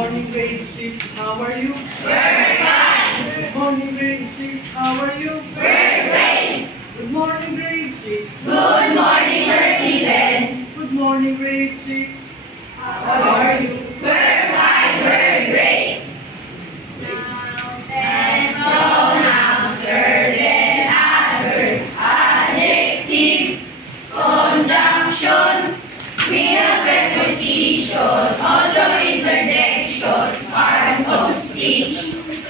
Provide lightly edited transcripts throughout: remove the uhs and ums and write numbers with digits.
morning, grade 6. How are you? Very fine. Good morning, grade 6. How are you? Very great. Good morning, grade 6. Good morning, Sir Stephen. Good morning, grade 6. How are you? Very fine, very great. And pronouns, certain adverbs, adjective, conjunction, we have preposition, also interjection, parts of speech,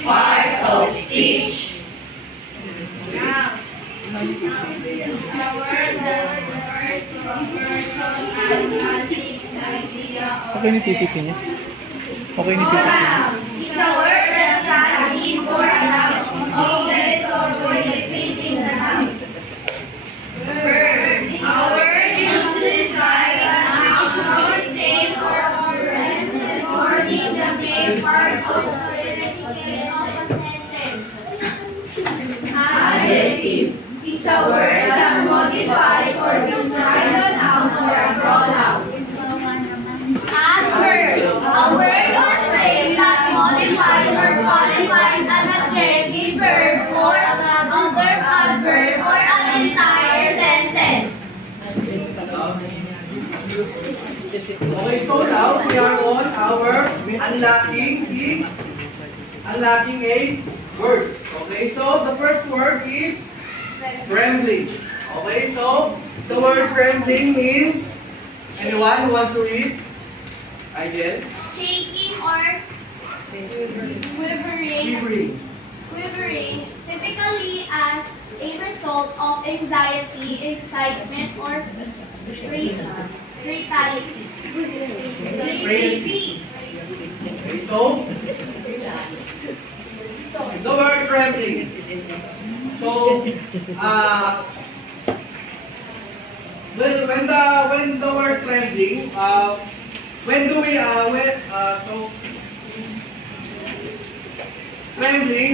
parts of speech. Okay ni PPT niya? Okay ni PPT niya? It's a word that stands in for a noun, object or repeating the noun. Verb. A word used to describe a noun, state, or occurrence, forming the main part of the predicate of a sentence. Adjective. It's a word that modifies or describes a noun or a pronoun. Adverb. A word or phrase that modifies or qualifies an adjective, verb, or other adverb, or an entire sentence. Okay, so now we are on our unlocking a word. Okay, so the first word is trembling. Okay, so the word trembling means, anyone who wants to read? I guess. Shaking or quivering. Typically as a result of anxiety, excitement, or fatality. Okay, so the word trembling. So when the word trembling, trembling,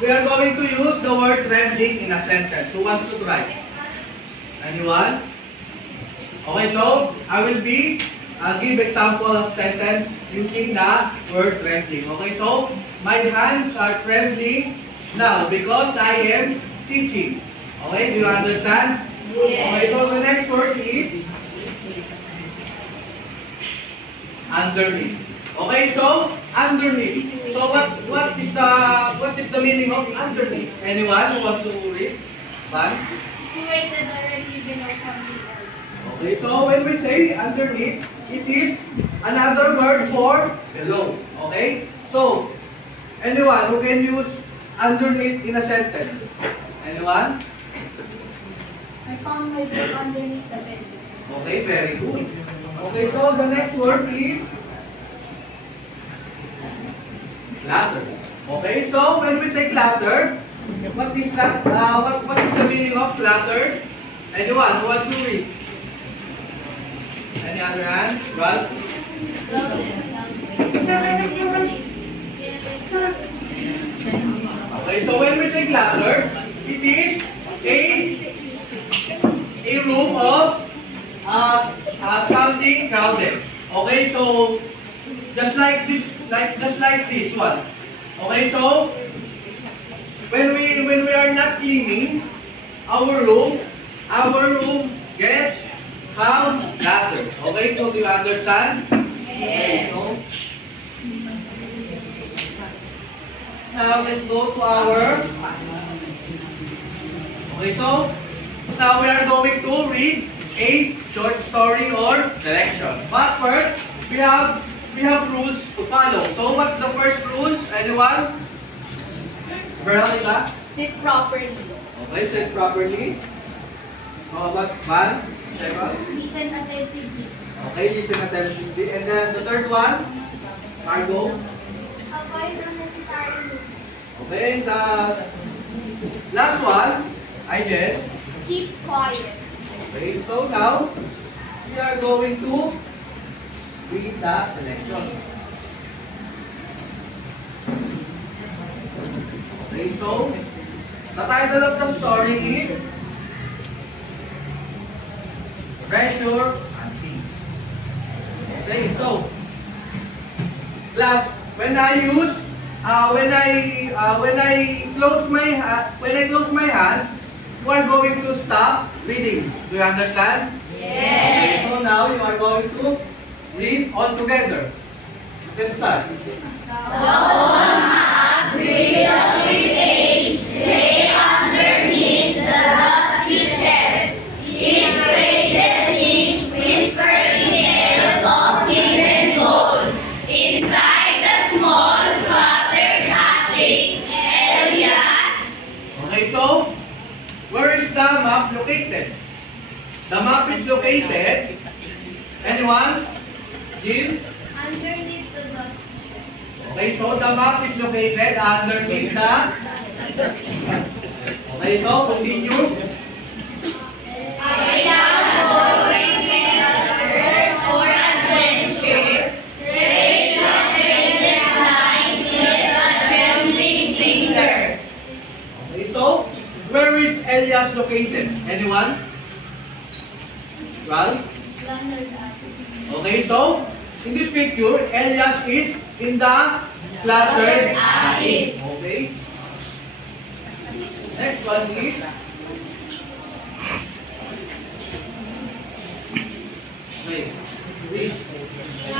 we are going to use the word trembling in a sentence. Who wants to try? Anyone? Okay, so I will give example of sentence using the word trembling. Okay, so my hands are trembling now because I am teaching. Okay, do you understand? Yes. Okay, so the next word is underneath. Okay, so underneath. So what is the meaning of underneath? Anyone who wants to read? One. Situated already below something else. Okay, so when we say underneath, it is another word for below. Okay, so anyone who can use underneath in a sentence? Anyone? I found my book underneath the bed. Okay, very good. Okay, so the next word is clutter. Okay, so when we say clutter, what is that? What is the meaning of clutter? Anyone who wants to read? Any other hand? Ralph? Okay, so when we say clutter, it is a room of something crowded. Okay, so just like this one. Okay, so when we are not cleaning our room gets cluttered. Okay, so do you understand? Yes. So, now let's go to our. Okay, so now we are going to read a short story or selection. But first, we have rules to follow. So what's the first rules? Anyone? Veronica? Sit properly. Okay, sit properly. How about Van? Stefan? Listen attentively. Okay, listen attentively. And then the third one? Margo? Avoid unnecessary movement. Okay, the last one, I guess. Keep quiet. Okay, so now we are going to read the selection. Okay, so the title of the story is Treasure Hunting. Okay, so Last, when I close my hand, you are going to stop reading. Do you understand? Yes. So now you are going to read all together. Let's start. The whole map, riddled with age, lay underneath the dusty chest. Its faded ink whispering tales of hidden gold. Inside the small, cluttered attic, Elias. Okay, so where is the map located? The map is located. Anyone? Jill? Underneath the dusty Okay, so the map is located underneath the... Okay, so continue. I am going in a thirst for adventure. Trace of faded lines with a trembling finger. Okay, so where is Elias located? Anyone? Ralph? Okay, so in this picture, Elias is in the cluttered attic. Okay. Next one is wait. Read. I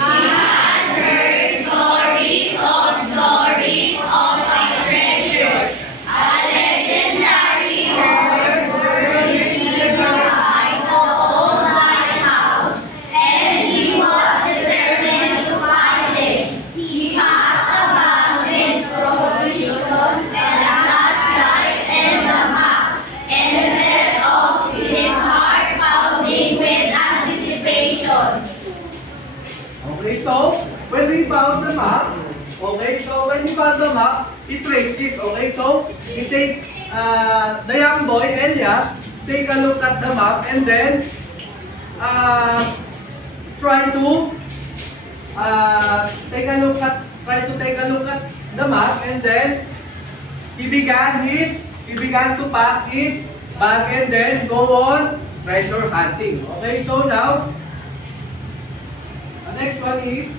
heard stories of a treasure, a legendary horror worthy the height of old lighthouse, and he was determined to find it. He packed a bag with provisions and a flashlight and a map, and set off, his heart pounding with anticipation. Okay, so when we found the map, he traced it. Okay, so he take the young boy Elias take a look at the map and then try to take a look at the map, and then he began to pack his bag and then go on treasure hunting. Okay, so now the next one is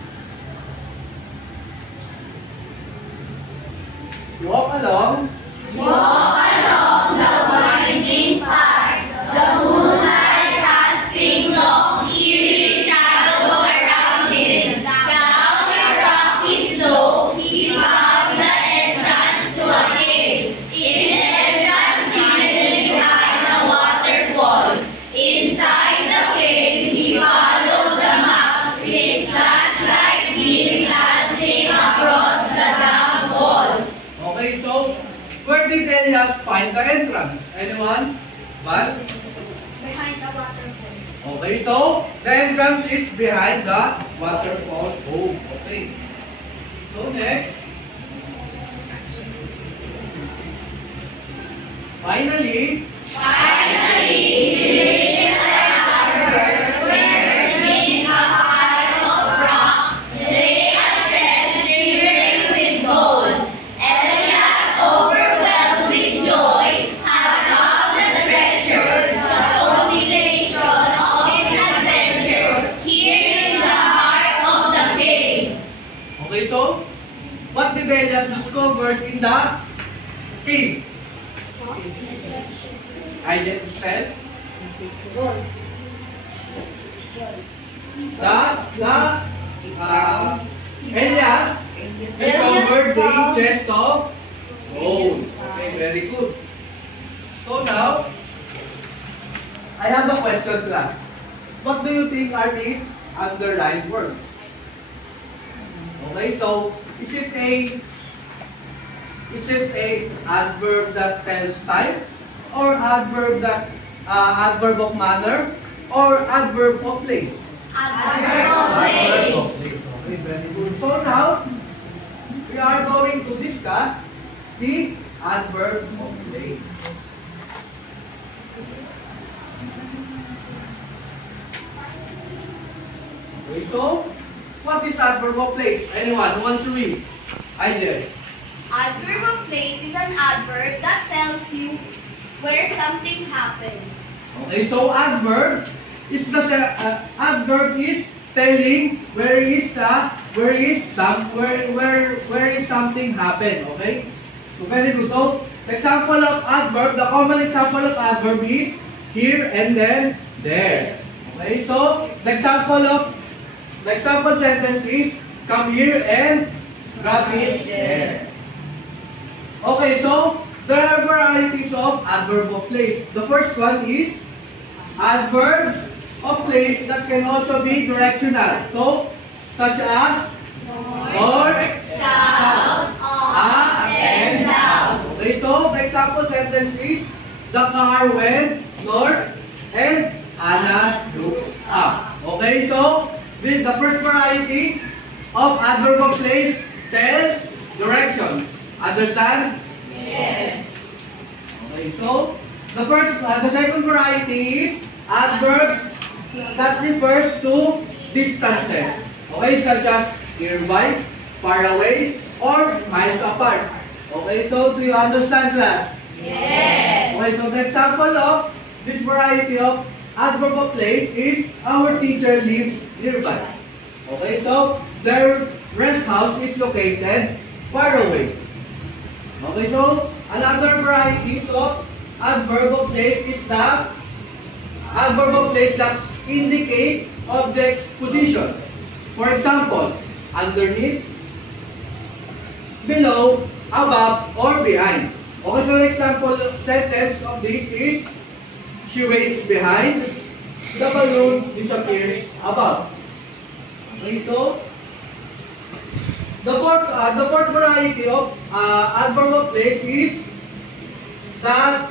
walk along. Walk along the winding path, the moonlight casting long, eerie shadows around him. Down a rocky slope, he found the entrance to a cave. Its entrance hidden behind a waterfall. Inside the cave, he followed the map, his flashlight beam glancing across the damp walls. Okay, so where did Elias find the entrance? Anyone? What? Behind the waterfall. Okay, so the entrance is behind the waterfall. Oh, okay. So next. Finally, Finally, he reached an harbor where beneath a pile of rocks lay a chest shimmering with gold. Elias, overwhelmed with joy, had found the treasure, the culmination of his adventure, here in the heart of the cave. okay, so what did Elias discover in the cave? I just said Elias discovered the chest of gold. Okay, very good. So now, I have a question, class. What do you think are these underlined words? Okay, so is it a adverb that tells type, or adverb of manner, or adverb of place? Adverb of place. Okay, very good. So now we are going to discuss the adverb of place. Okay, so what is adverb of place? Anyone who wants to read? I did. Adverb of place is an adverb that tells you where something happens. Okay, so adverb is telling where is where is something happen, okay? So very good. So the example of adverb, the common example of adverb is here and then there. Okay, so the example sentence is come here and grab it there. Okay, so there are varieties of adverb of place. The first one is adverbs of place that can also be directional. So, such as north, south, up, and down. Okay, so the example sentence is the car went north and Anna looks up. Okay, so the first variety of adverb of place tells direction. Understand? Yes. Okay, so the second variety is adverbs that refers to distances. Okay, such as nearby, far away, or miles apart. Okay, so do you understand, class? Yes. Okay, so the example of this variety of adverb of place is our teacher lives nearby. Okay, so their rest house is located far away. Okay, so another variety of adverb of place is the adverb of place that indicate object's position. For example, underneath, below, above, or behind. Okay, so the example sentence of this is she waits behind, the balloon disappears above. Okay, so the fourth variety of adverb of place is that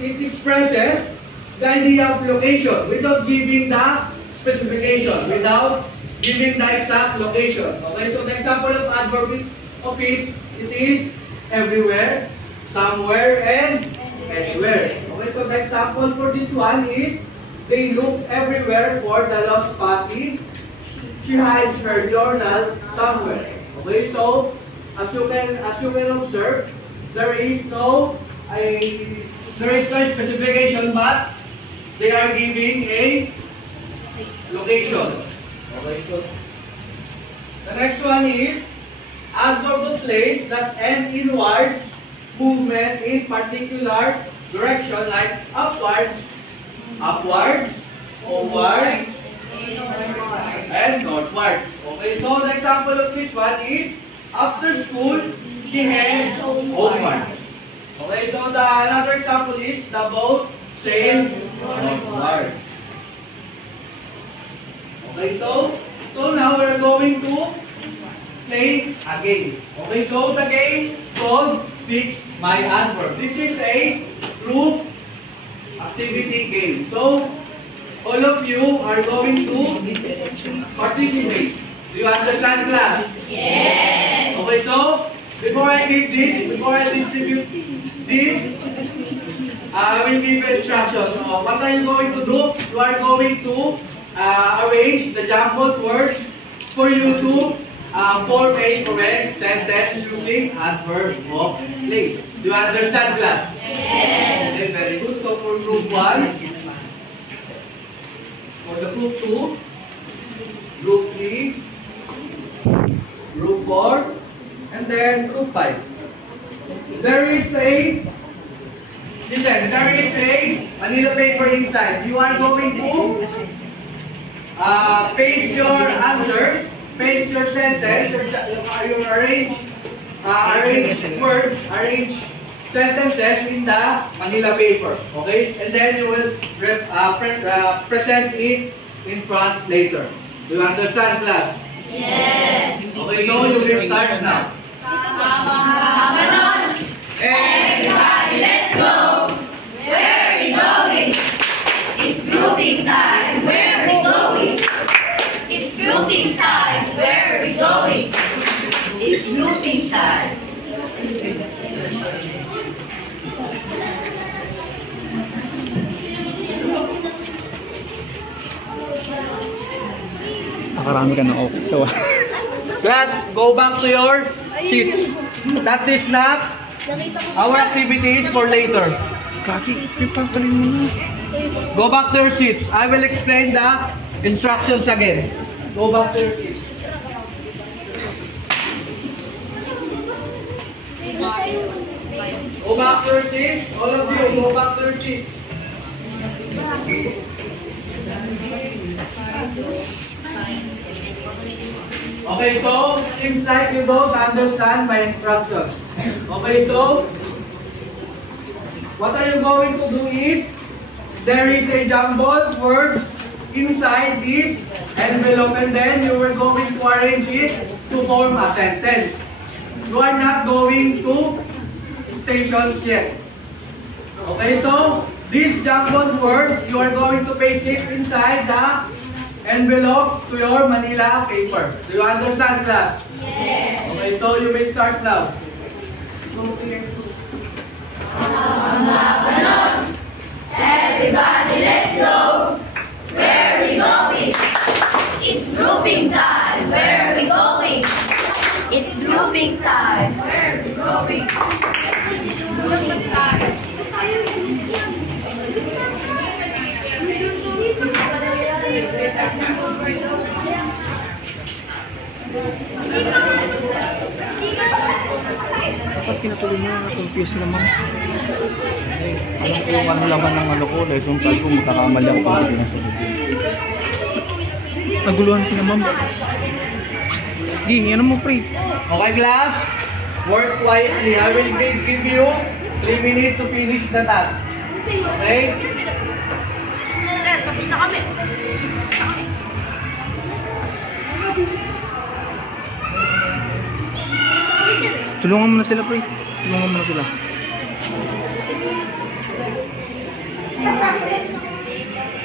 it expresses the idea of location without giving the specification, without giving the exact location. Okay, so the example of adverb of is, it is everywhere, somewhere, and anywhere. Okay, so the example for this one is they look everywhere for the lost puppy. She hides her journal somewhere. Okay, so as you can observe, there is no specification, but they are giving a location. Okay, so the next one is adverb of place that end in words movement in particular direction, like upwards, onwards, and northwards. Okay, so the example of this one is after school, he heads homeward. Okay, so another example is the boat sailed northwards. Okay, so now we're going to play a game. Okay, so the game called Fix My Adverb. This is a group activity game. So all of you are going to participate. Do you understand, class? Yes. Okay, so before I distribute this, I will give instructions. What are you going to do? You are going to arrange the jumbled words for you to form a correct sentence using adverbs of place. Do you understand, class? Yes. Okay, very good. So for group 1, for the group 2, group 3, group 4, and then group 5. There is a Manila paper inside. You are going to paste your answers, paste your sentence, you arrange words, arrange sentences in the Manila paper. Okay? And then you will present it in front later. Do you understand, class? Yes. Okay, so you will start now. Vámonos. Everybody, let's go. Where are we going? It's grouping time. Where are we going? It's grouping time. Where are we going? It's grouping time. Nakarami ka na okay. So, Class, go back to your seats. That is not our activities for later. Kaki, pipaparin mo na. Go back to your seats. I will explain the instructions again. Go back to your seats. Go back to your seats. All of you, go back to your seats. Okay, so seems like you don't understand my instructions. Okay, so what are you going to do is there is a jumbled words inside this envelope, and then you are going to arrange it to form a sentence. You are not going to stations yet. Okay, so these jumbled words, you are going to paste it inside the envelope to your Manila paper. Do you understand, class? Yes. Okay, so you may start now. Vamonos. Everybody, let's go. Where are we going? It's grouping time. Where are we going? It's grouping time. Where are we going? It's grouping time. Dapat pinatuloy mo, confused naman. Alam ko yung ano laman ng ano ko, lesson card ko, magkakamali ako pag pinasunod yun. Naguluhan sila ma'am. Gi, ano mo pre? Okay, class? Work quietly. I will give you 3 minutes to finish the task. Okay? Sir, tapos na kami. Tulungan mo na sila pre. Tulungan mo na sila.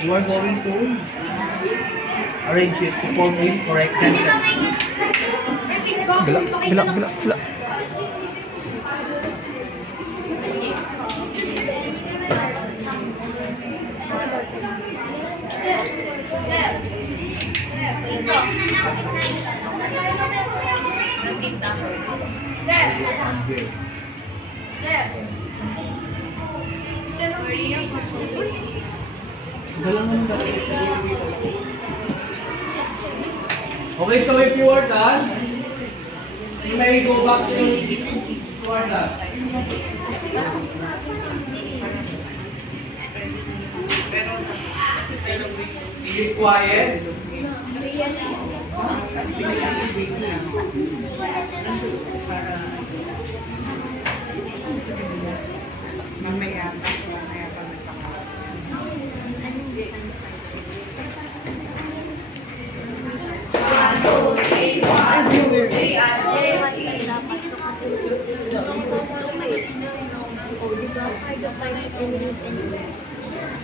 You are going to arrange it to form a correct sentence. Bila, bila, bila, bila. Okay, so if you are done, you may go back to you are done. Be quiet.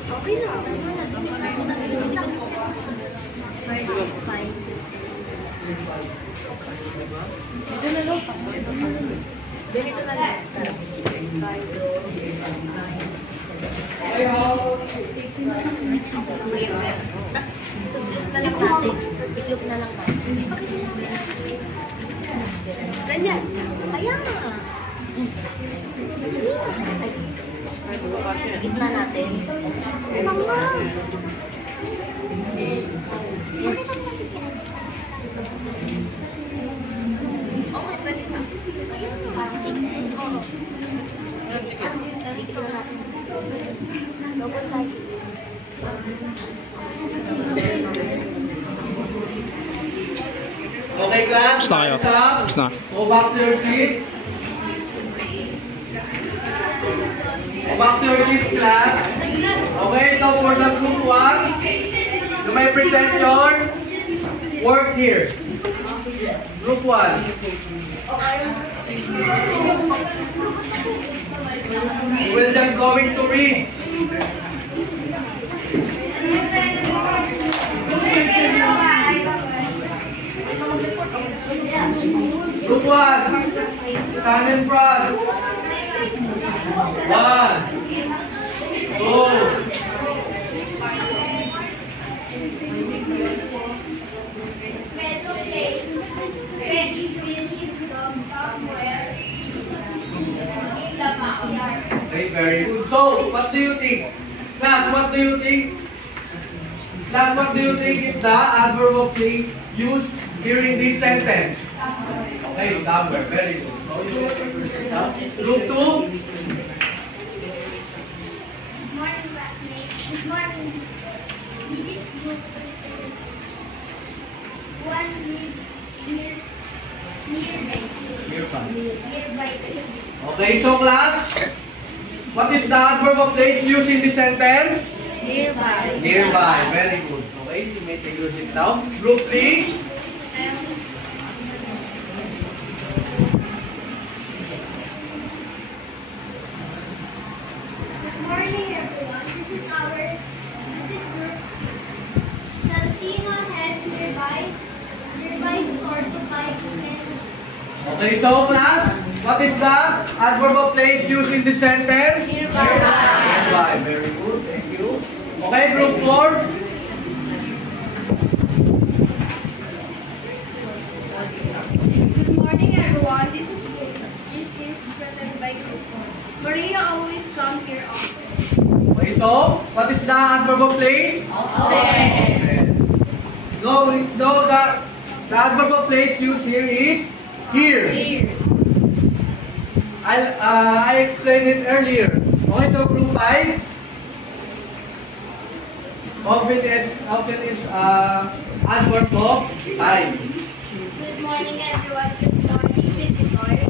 Okay lang. Dito na lang. Dito na lang. Iklop na lang natin. Ganyan. Kaya nga. Gitna natin. Mama! Okay, pwede na. Gitna natin. Double side. Okay, class? Basta kayo. Basta. Go back to your seats. Go back to your seats, class. Okay, so for the group 1, you may present your work here. Group 1. We're just going to read. Group 1, stand in front. 1, 2. Okay, very good. So, what do you think? Class, what do you think? Class, what do you think is the adverb of place used here in this sentence? Okay, somewhere. Very good. So you will take your seat now. Group 2. Good morning, classmates. Good morning. This is group 1 lives nearby. Okay, so class, what is the adverb of place used in this sentence? Nearby. Nearby. Very good. Okay, you may take your seat now. Group 3. Good morning, everyone. This is group. Saltina has nearby store supply items. Okay, so class, what is the adverb of place used in this sentence? Nearby. Very good. Thank you. Okay, group 4. Good morning, everyone. This is presented by Group 4. Maria always comes here often. Okay, so what is the adverb of place? No, the adverb of place used here is here. I explained it earlier. Okay, so group 5. Often is adverb of time. Good morning, everyone. Good morning, visitors.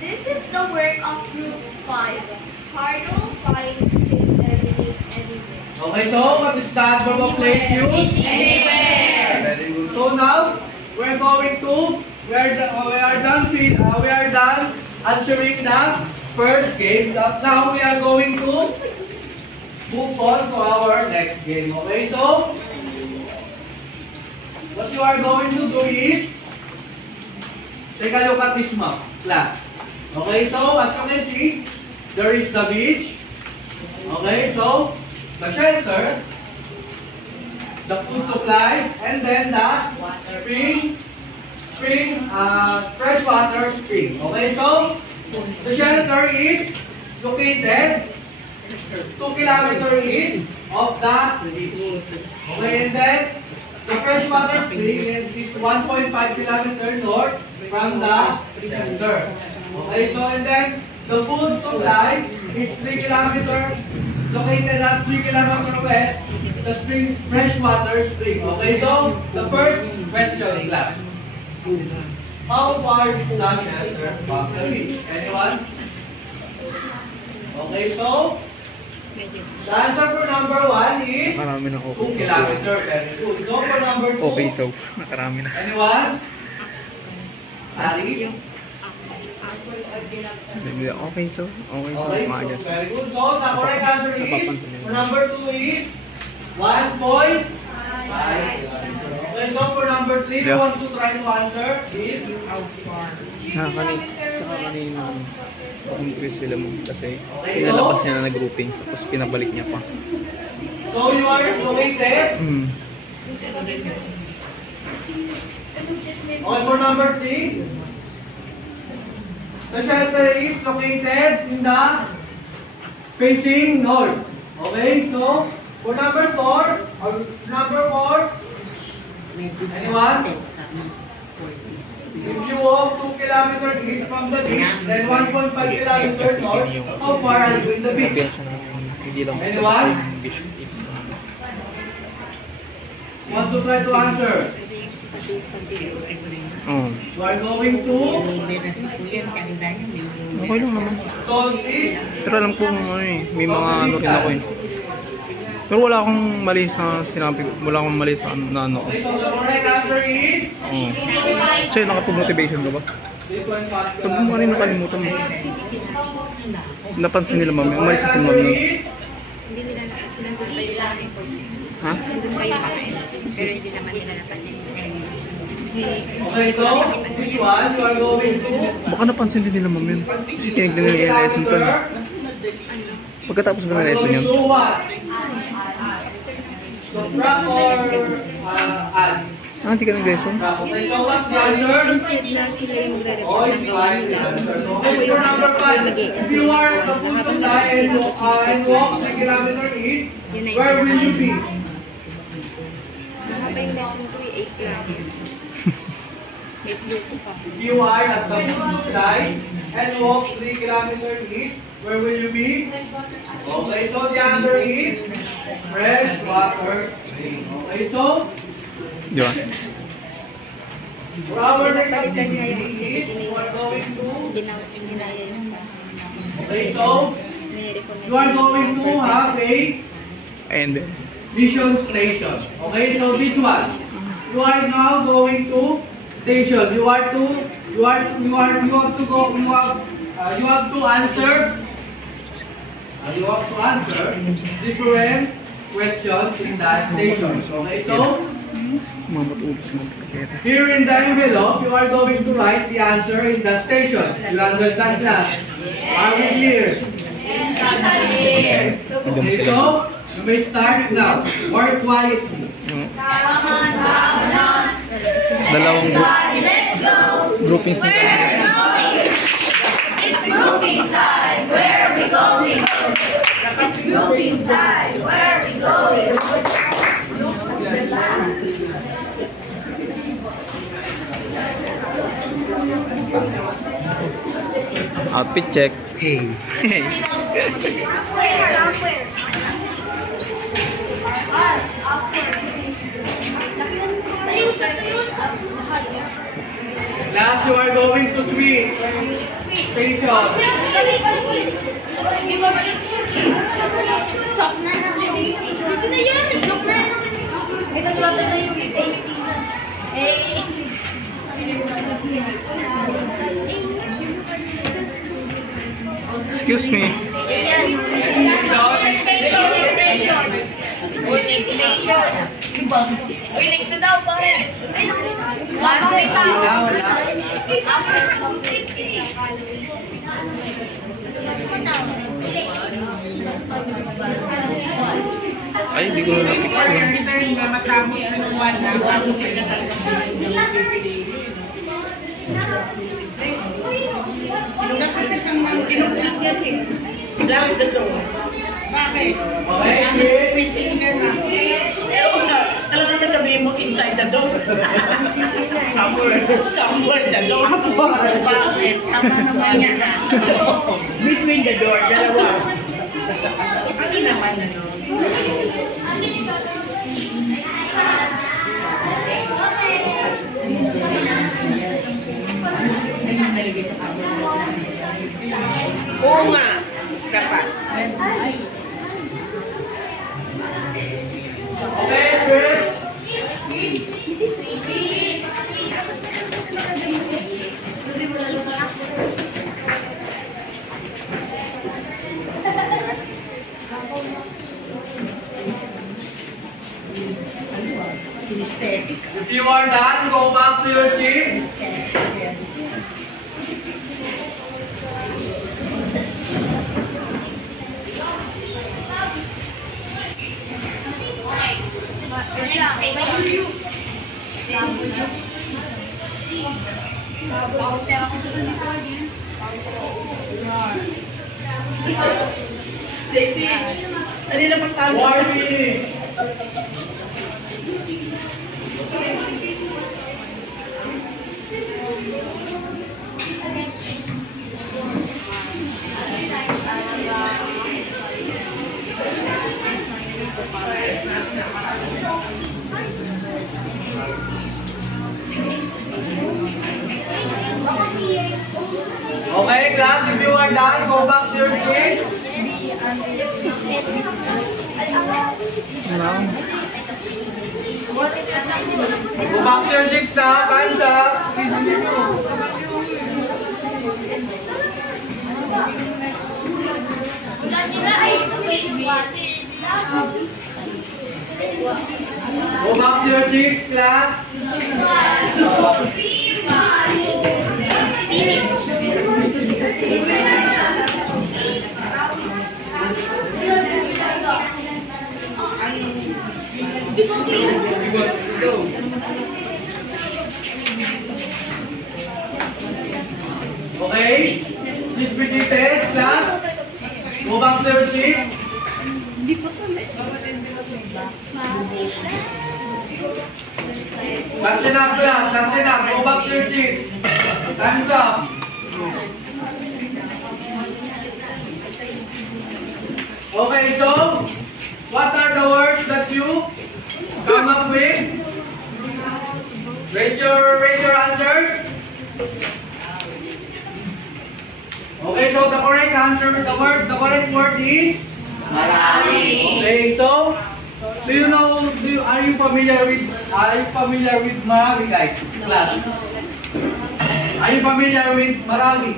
This is the work of Group 5. Cardo finds his evidence everywhere. Okay, so what is the adverb of place used? Anywhere. Very good. So now we're going to we are done answering the first game. Now we are going to move on to our next game. Okay, so what you are going to do is take a look at this map, class. Okay, so as you can see, there is the beach. Okay, so the shelter, the food supply, and then the freshwater spring. Okay, so the shelter is located 2 kilometers east of the beach. Okay, and then the freshwater spring is 1.5 kilometers north from the shelter. Okay, so and then the food supply is 3 kilometers located at 3 kilometers west the freshwater spring. Okay, so the first question, class. How far is the shelter from the beach? Anyone? Okay, so the answer for number 1 is Marami na 2 kilometers. Very good. So for number 2, Okay, so nakarami na. anyone? Alice? Okay, so Okay, maaga. very good. So the correct answer is for number 2 is 1.5. Okay, so for number 3, who wants to try to answer is Kanina confused sila mo kasi pinalabas niya na nag-groupings tapos pinabalik niya pa. So you are located. Okay, for number 3, the shelter is located in the facing north. Okay, so for number 4, anyone? If you walk 2 kilometers east from the beach, then 1.5 kilometers north, how far are you in the beach? Anyone? Want to try to answer? You are going to Okay lang naman. solve this. Pero alam ko may mga ano rin ako eh. Pero wala akong mali sa sinabi ko. Wala akong mali sa na ano ko. Okay, so the correct answer is Sa'yo, nakapag-motivation ka ba? Pag mo kanina nakalimutan mo. Napansin nila mami. Umalis sa sinunod na. Hindi nila sinagot kayo lang yung voice. Ha? Sinagot kayo kami. Pero hindi naman nila napansin. Okay, so this one you are going to Baka napansin din nila mami. Kasi tinignan nila yung lesson plan. Pagkatapos ba ng lesson yun? to what? So Brock or Ann? Hindi ka nag-lesson? Okay, so what's the answer? Oh, it's right. Okay, for number 5, if you are at the food supply and walk 3 kilometers east, where will you be? Nakapa yung lesson ko 8 kilometers. If you are at the food supply and walk 3 kilometers east, where will you be? Okay, so the answer is fresh water spring. Okay, so Di ba? for our next activity is we are going to, okay, so you are going to have a And mission station. Okay, so this one. You are now going to station. You have to answer. You have to answer different questions in that station. Okay, so here in the envelope, you are going to write the answer in the station. You understand, class? Are we clear? Okay, so you may start now. More quality. dalawang Let's go! groupings na Where are we going? It's grouping time. Where are we going? It's grouping time. Where are we going? outfit check. Class, you are going to swim. Station. Excuse me. Uy, next na daw, pare. Ay, hindi ko na napicture. Matapos sinuwan na bago sila dapat kasi ang tinutulog yan eh. Lang dito. Bakit? Pwede na. Ewan na. Talagang nasabihin mo inside the door. Somewhere the door. Bakit? Tama naman yan na. Between the door, dalawa. Ano naman ano? Oo nga. Dapat. Okay, good. If you are done, go back to your seat. Daisy, kanina pagtawag sa Warning. Okay, class, if you are done, go back to your seat. Go back to your seats now, time's up. Go back to your seats, class. Okay, please be seated, class. Go back to your seats. That's enough, class. That's enough. Go back to your seats. Time's up. Okay, so what are the words that you come up with? Raise your answers. Okay, so the correct answer, the correct word is Marami. Okay, so are you familiar with Marawi, guys? Class. Are you familiar with Marawi?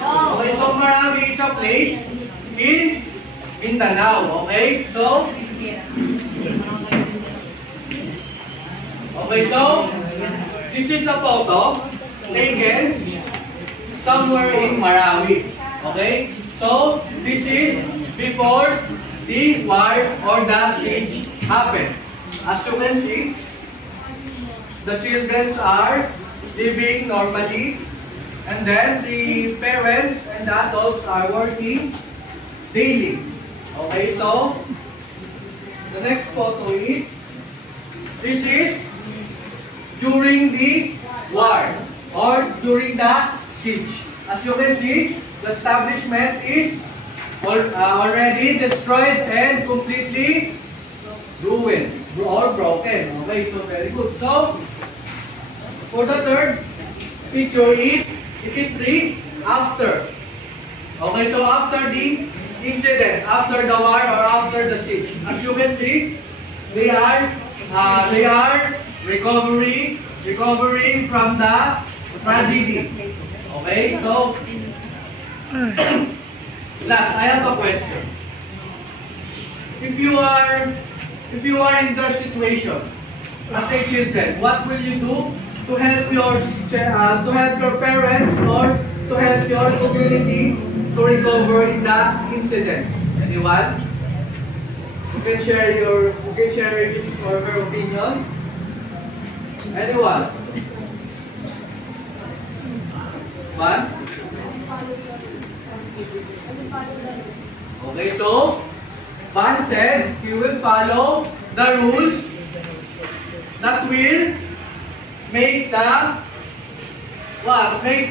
No. Okay, so Marawi is a place in Mindanao. Okay, so this is a photo taken somewhere in Marawi. Okay, so this is before the war or the siege happened. As you can see, the children are living normally, and then the parents and the adults are working daily. Okay, so the next photo is, this is during the war or during the siege. As you can see, the establishment is already destroyed and completely ruined or broken. Okay, so very good. So for the third picture it is the after. Okay, so after the incident, after the war or after the siege. As you can see, they are recovering from the tragedy. Okay, so last, I have a question. If you are in their situation as a children, what will you do to help your parents or to help your community to recover in the incident? Anyone? You can share his or her opinion. Anyone? One? Okay, so Van said he will follow the rules that will make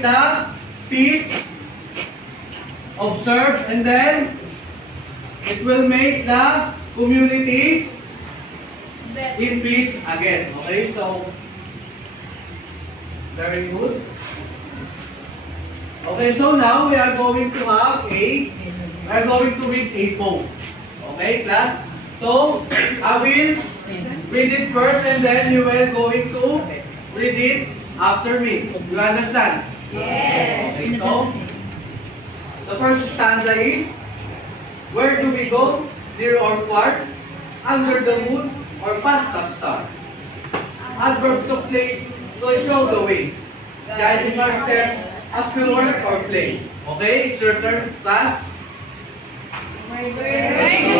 the peace observed, and then it will make the community in peace again. Okay, so very good. Okay, so now we are going to read a poem. Okay, class? So I will read it first and then you are going to read it after me. You understand? Yes. Okay, so the first stanza is, where do we go, near or far, under the moon or past the star? Adverbs of place will show the way, guiding our steps as we work or play. Okay, it's your turn, class. Where do we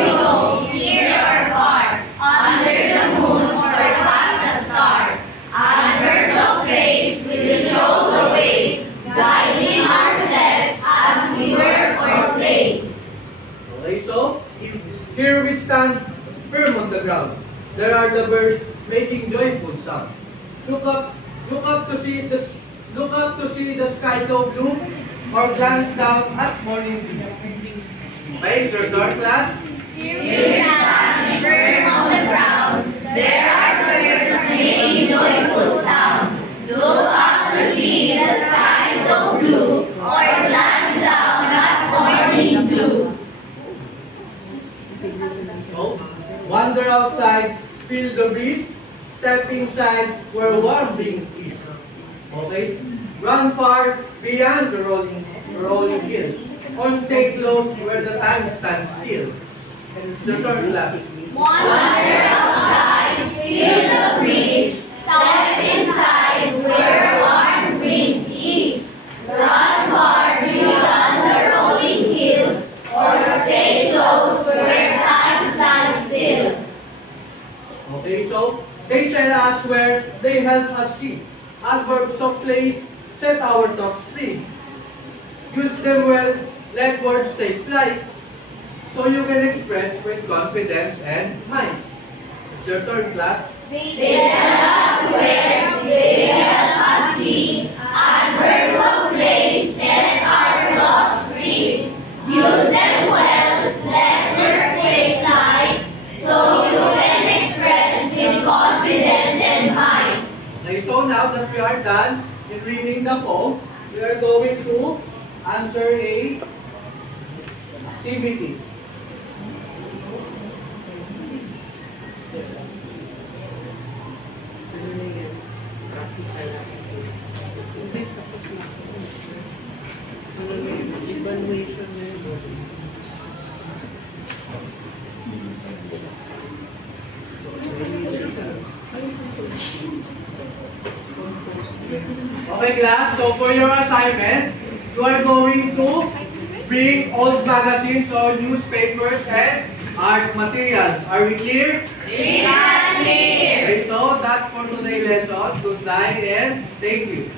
go, near or far, under the moon or past the star? Adverbs of place will show the way, guiding our steps as we work or play. Okay, so here we stand firm on the ground. There are the birds making joyful sound. Look up to see the sky so blue, or glance down at morning dew. Okay, your turn, class. Here we stand firm on the ground. There are birds making joyful sound. Look up to see the sky so blue, or glance down at morning dew. So, wander outside, feel the breeze, step inside where warm breeze is. Okay? Run far beyond the rolling hills, or stay close where the time stands still. It's your turn, class. Wander outside, feel the breeze, step inside where warm breeze is. Run far beyond the rolling hills, or stay close where time stands still. Okay, so they tell us where, they help us see. Adverbs of place set our thoughts free. Use them well, let words take flight, so you can express with confidence and mind. It's your turn, class. They tell us where, they help us see. Adverbs of praise set our thoughts free. Use them well, let them take light, so you can express with confidence and might. Okay, so now that we are done in reading the poem, we are going to answer a activity. Evaluation na yun. Okay, class, so for your assignment, you are going to bring old magazines or newspapers and art materials. Are we clear? We are clear. Okay, so that's for today's lesson. Good night and thank you.